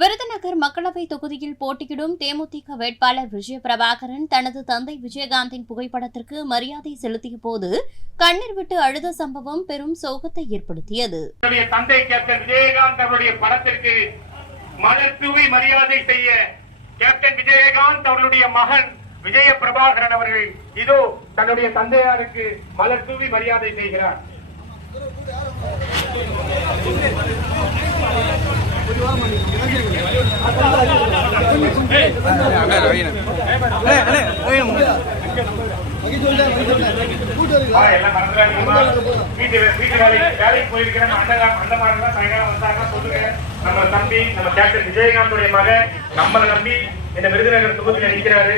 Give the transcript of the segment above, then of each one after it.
விருதுநகர் மக்களவை தொகுதியில் போட்டியிடும் தேமுதிக வேட்பாளர் விஜயபிரபாகரன் தனது தந்தை விஜயகாந்தின் புகைப்படத்திற்கு மரியாதை செலுத்திய போது கண்ணீர் விட்டு அழுத சம்பவம் பெரும் சோகத்தை ஏற்படுத்தியது. தந்தை கேப்டன் விஜயகாந்த் அவருடைய படத்திற்கு மலர் தூவி மரியாதை செய்ய கேப்டன் விஜயகாந்த் அவருடைய மகன் விஜய பிரபாகரன் அவர்கள் இதோ தன்னுடைய தந்தையாருக்கு மலர் தூவி மரியாதை செய்கிறார். வேலைக்கு போயிருக்கிறேன் அந்த மாதிரி சாயங்காலம் வந்தாங்க சொல்லுங்க. நம்ம தம்பி நம்ம கேப்டன் விஜயகாந்துடைய மகன் நம்மளை நம்பி இந்த விருதுநகர் தொகுதியில் நிற்கிறாரு.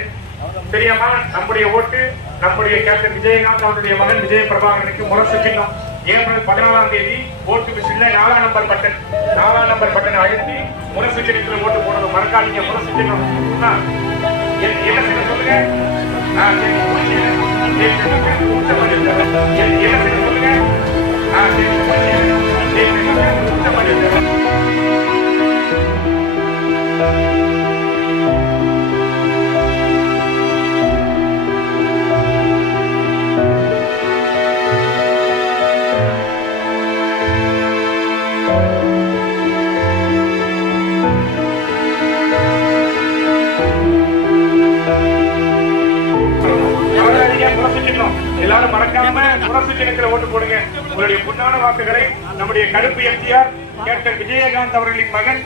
தெரியாமா? நம்முடைய ஓட்டு நம்முடைய கேப்டன் விஜயகாந்த் அவருடைய மகன் விஜய பிரபாகரனுக்கு முரசு சின்னம். ஏப்ரல் 14ஆம் தேதி ஓட்டு மிஷின்ல 4ஆம் நம்பர் பட்டன் அழுத்தி முரசு சின்னத்தில் ஓட்டு போடுறது மறக்காதீங்க. முரசு சின்னம் என்ன சின்னம் சொல்லுங்க. என்ன சின்னம் சொல்லுங்க. எல்லாரும் மறக்காம முரசு சின்னத்தில் ஓட்டு போடுங்க. உங்களுடைய பொன்னான வாக்குகளை நம்முடைய கருப்பு எம்ஜிஆர் கேப்டன் விஜயகாந்த் அவர்களின் மகன்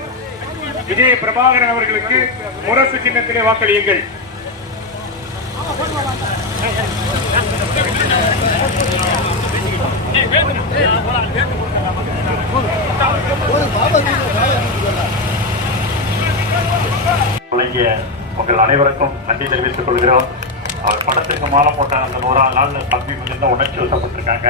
விஜய பிரபாகரன் அவர்களுக்கு முரசு சின்னத்திலே வாக்களியுங்கள். உங்கள் அனைவருக்கும் நன்றி தெரிவித்துக் கொள்கிறோம். அவர் படத்திற்கு மாலை போட்ட அந்த 100ஆம் நாள் தம்பி மிகுந்த உணர்ச்சி வசப்பட்டிருக்காங்க.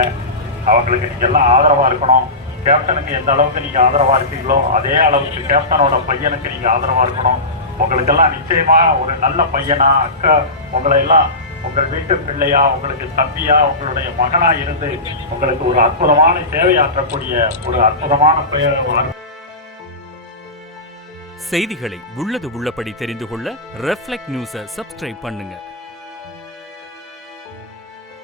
அவங்களுக்கு நீங்க எல்லாம் ஆதரவா இருக்கணும். கேப்டனுக்கு எந்த அளவுக்கு நீங்க ஆதரவா இருக்கீங்களோ அதே அளவுக்கு கேப்டனோட பையனுக்கு நீங்க ஆதரவா இருக்கணும். உங்களுக்கெல்லாம் நிச்சயமா ஒரு நல்ல பையனா, அக்கா, உங்களை எல்லாம் உங்கள் வீட்டு பிள்ளையா, உங்களுக்கு தம்பியா, உங்களுடைய மகனா இருந்து உங்களுக்கு ஒரு அற்புதமான சேவையாற்றக்கூடிய ஒரு அற்புதமான பெயர். செய்திகளை உள்ளது உள்ளபடி தெரிந்து கொள்ள ரெஃப்ளெக்ட் நியூஸை சப்ஸ்கிரைப் பண்ணுங்க.